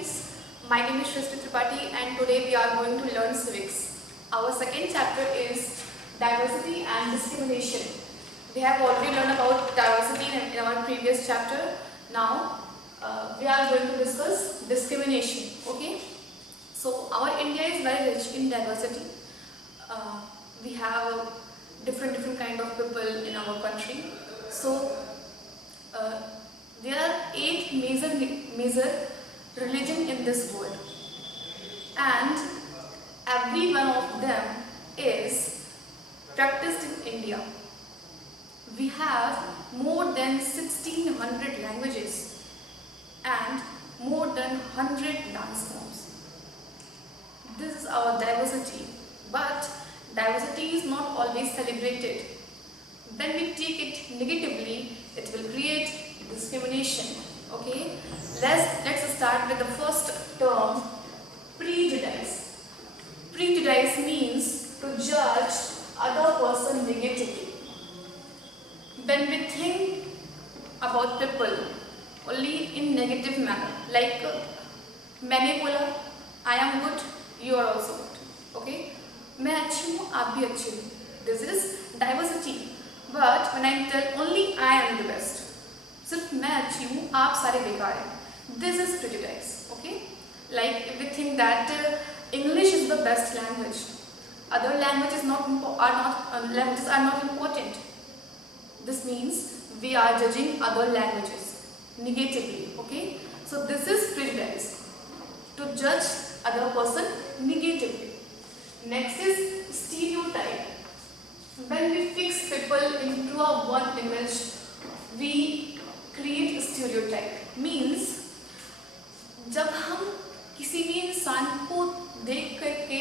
friends, my name is Shrishti Tripathi and today we are going to learn civics. Our second chapter is diversity and discrimination. We have already learned about diversity in our previous chapter. Now we are going to discuss discrimination. Okay. So our India is very rich in diversity. We have different kind of people in our country. So there are 8 major religion in this world, and every one of them is practiced in India. We have more than 1600 languages and more than 100 dance forms. This is our diversity, but diversity is not always celebrated. When we take it negatively, it will create discrimination. Okay, let's start with the first term, prejudice. Prejudice means to judge other person negatively. When we think about people only in negative manner, like मैंने बोला I am good, you are also good. Okay, मैं अच्छी हूँ, आप भी अच्छे हो. This is diversity. But when I tell only I am the best, सिर्फ मैं अच्छी हूँ, आप सारे बेकार हैं. This is prejudice. Okay, like if we think that English is the best language, other languages languages are not important. This means we are judging other languages negatively. Okay, so this is prejudice, to judge other person negatively. Next is stereotype. When we fix people into a one image, we create a stereotype. Means जब हम किसी भी इंसान को देख करके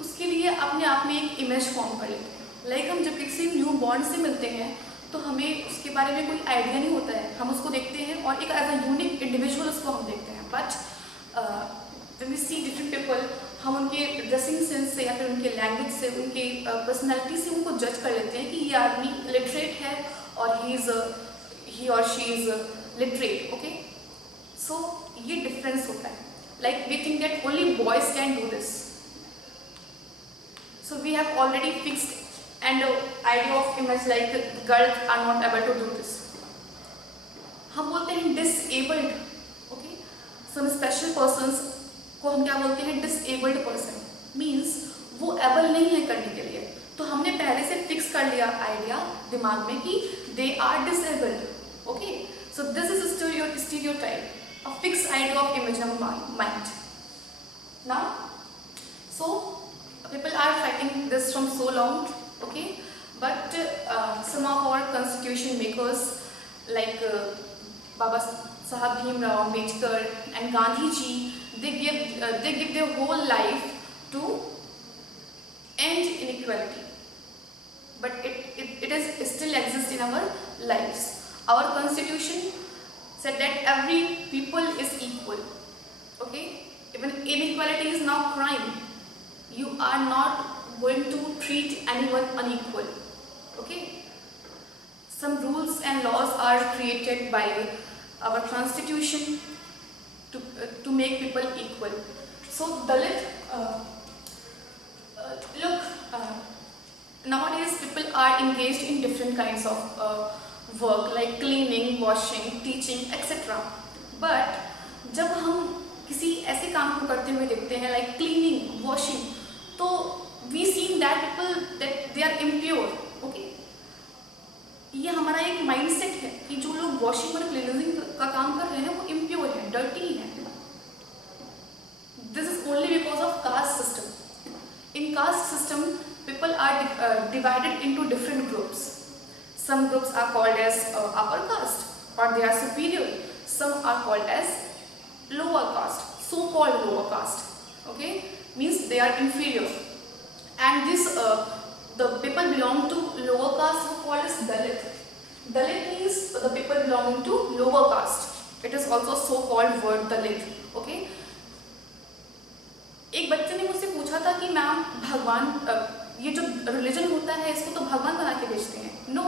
उसके लिए अपने आप में एक इमेज फॉर्म कर लेते हैं. लाइक हम जब किसी न्यू बॉर्न से मिलते हैं तो हमें उसके बारे में कोई आइडिया नहीं होता है. हम उसको देखते हैं और एक एज अ यूनिक इंडिविजुअल उसको हम देखते हैं. But when we see different people, हम उनके ड्रेसिंग सेंस से या फिर उनके लैंग्वेज से, उनके पर्सनैलिटी से उनको जज कर लेते हैं कि ये आदमी लिटरेट है और ही और she is literate. Okay, so ये डिफरेंस होता है. Like we think that only boys can do this, so we have already fixed and idea of image like girls are not able to do this. हम बोलते हैं disabled. Okay, some special persons को हम क्या बोलते हैं, disabled person. Means वो able नहीं है करने के लिए, तो हमने पहले से फिक्स कर लिया आइडिया दिमाग में कि they are disabled. Okay, so this is a stereotype, a fixed idea of image in our mind. Now, so people are fighting this from so long. Okay, but some of our constitution makers like Baba Saheb Bhimrao Ambedkar and Gandhi ji, they give their whole life to end inequality, but it is still exists in our lives. Our constitution said that every people is equal. Okay, even inequality is now crime. You are not going to treat anyone unequal. Okay, some rules and laws are created by our constitution to make people equal. So Dalit, nowadays people are engaged in different kinds of work like cleaning, washing, teaching, etc. But जब हम किसी ऐसे काम को करते हुए देखते हैं like cleaning, washing, तो we seen that people that they are impure. Okay, ये हमारा एक माइंडसेट है कि जो लोग वॉशिंग और क्लीनिंग का काम कर रहे हैं वो impure है, डर्टी है. This is only because of caste system. In caste system, people are divided into different groups. Some groups are called as upper caste or they are superior. Some are called as lower caste, so-called lower caste. Okay, means they are inferior. And this the people belong to lower caste are called as Dalit. Dalit means the people belonging to lower caste. It is also so called word Dalit. Okay, एक बच्चे ने मुझसे पूछा था कि ma'am भगवान, ये जो रिलीजन होता है इसको तो भगवान बना के भेजते हैं. नो,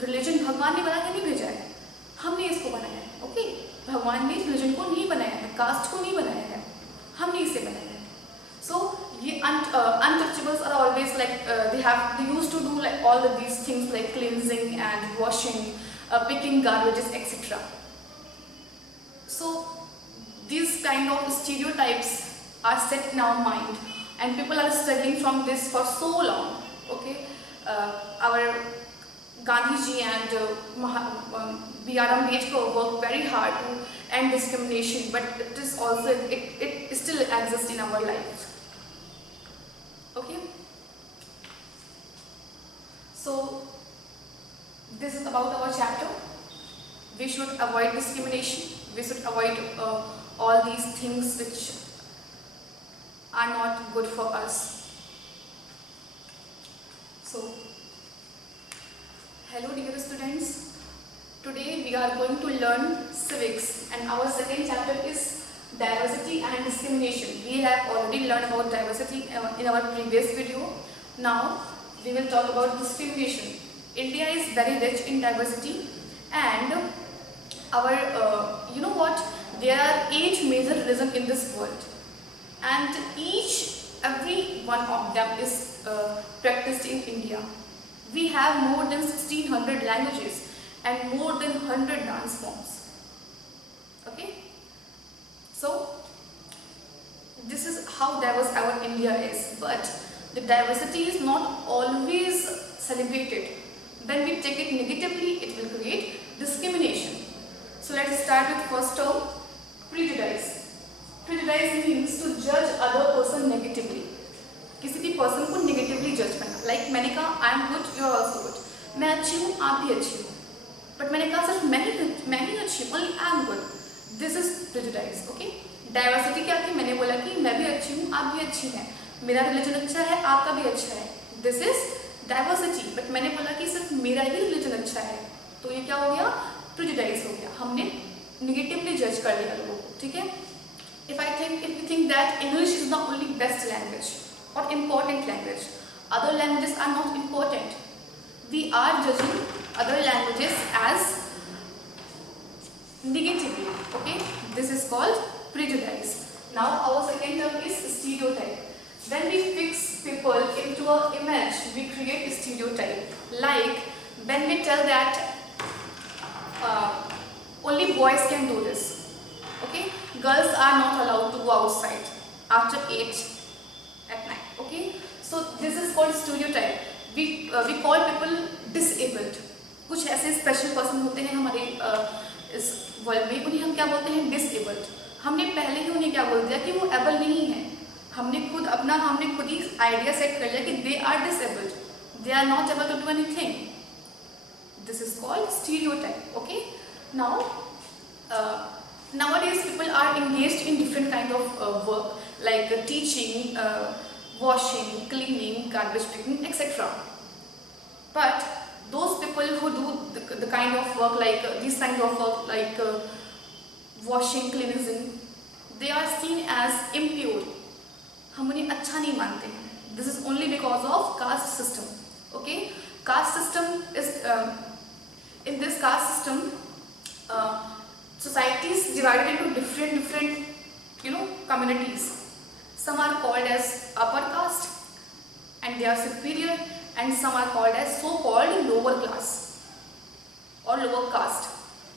रिलीजन भगवान ने बना के नहीं भेजा है, हमने इसको बनाया है. ओके, भगवान ने रिलीजन को नहीं बनाया है, कास्ट को नहीं बनाया है, हमने इसे बनाया है. So ये untouchables are always like they used to do like all of these things like cleansing and washing, picking garbages, etc. So these kind of stereotypes are set in our mind, and people are struggling from this for so long. Okay, our Gandhiji and B.R. Ambedkar worked very hard to end discrimination, but it is also it still exists in our life. Okay, so this is about our chapter. We should avoid discrimination. We should avoid all these things which are not good for us. So, hello dear students. Today we are going to learn civics, and our second chapter is diversity and discrimination. We have already learned about diversity in our previous video. Now we will talk about discrimination. India is very rich in diversity, and our you know what, there are 8 major religions in this world, and every one of them is practiced in India. We have more than 1600 languages and more than 100 dance forms. Okay, so this is how diverse our India is, but the diversity is not always celebrated. When we take it negatively, it will create discrimination. So let's start with first term, prejudice. Prejudice means to judge other person negatively. किसी भी person को negatively judge करना. Like मैंने कहा I am good, you are also good. मैं अच्छी हूँ, आप भी अच्छी हो. But मैंने कहा सिर्फ मैं ही अच्छी हूँ, only I am good. This is prejudice. Okay? Diversity क्या थी? मैंने बोला कि मैं भी अच्छी हूँ, आप भी अच्छी हैं. मेरा religion अच्छा है, आपका भी अच्छा है. This is diversity. But मैंने बोला कि सिर्फ मेरा ही religion अच्छा है. तो ये क्या हो गया? Prejudice हो गया. हमने negatively judge कर लिया लोगों को. ठीक है? If we think that English is the only best language or important language, other languages are not important. We are judging other languages as negatively. Okay, this is called prejudice. Now our second term is stereotype. When we fix people into an image, we create a stereotype. Like when we tell that only boys can do this. Okay, girls are not allowed to go outside after 8 at night. Okay, so this is called stereotype. We call people disabled. कुछ ऐसे special person होते हैं हमारे इस world में, उन्हें हम क्या बोलते हैं? डिसेबल्ड. हमने पहले ही उन्हें क्या बोल दिया कि वो एबल नहीं है. हमने खुद ही आइडिया सेट कर लिया कि they are disabled, they are not able to do anything. This is called stereotype. Okay, now nowadays people are engaged in different kind of work like teaching, washing, cleaning, garbage picking, etc. But those people who do the kind of work like this kind of work like washing, cleansing, they are seen as impure. हम उन्हें अच्छा नहीं मानते हैं. This is only because of caste system. Okay, caste system is in this caste system, society is divided into different communities. Some are called as upper caste and they are superior, and some are called as so-called lower class or lower caste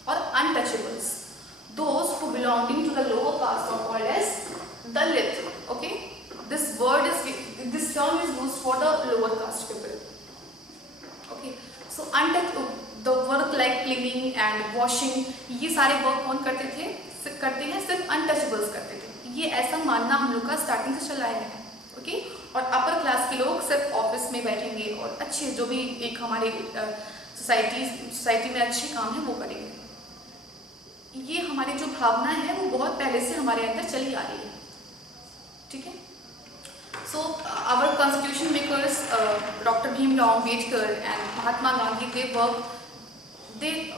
or untouchables. Those who belonging to the lower caste are called as Dalit. Okay, this term is used for the lower caste people. Okay, so the work like cleaning and washing, ये सारे work कौन करते हैं? सिर्फ untouchables करते थे. ये ऐसा मानना हम लोग का स्टार्टिंग से चला है. ओके, और अपर क्लास के लोग सिर्फ ऑफिस में बैठेंगे और अच्छे जो भी एक हमारे सोसाइटी में अच्छे काम है वो करेंगे. ये हमारी जो भावना है वो बहुत पहले से हमारे अंदर चली आ रही है. ठीक है. So our constitution makers, Dr. Bhimrao Ambedkar and Mahatma Gandhi, they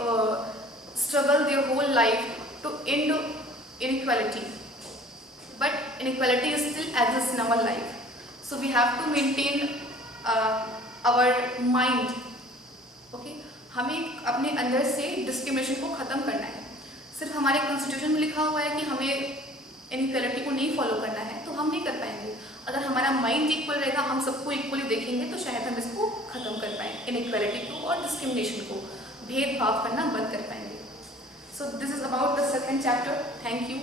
struggle their whole life to end inequality, but inequality still exists in our life. So we have to maintain our mind. Okay, हमें अपने अंदर से discrimination को खत्म करना है. सिर्फ हमारे कॉन्स्टिट्यूशन में लिखा हुआ है कि हमें इनइक्वालिटी को नहीं फॉलो करना है तो हम नहीं कर पाएंगे। अगर हमारा माइंड इक्वल रहेगा, हम सबको इक्वली देखेंगे तो शायद हम इसको ख़त्म कर पाएंगे, इनइक्वालिटी को और डिस्क्रिमिनेशन को, भेदभाव करना बंद कर पाएंगे। So this is about the second chapter. Thank you.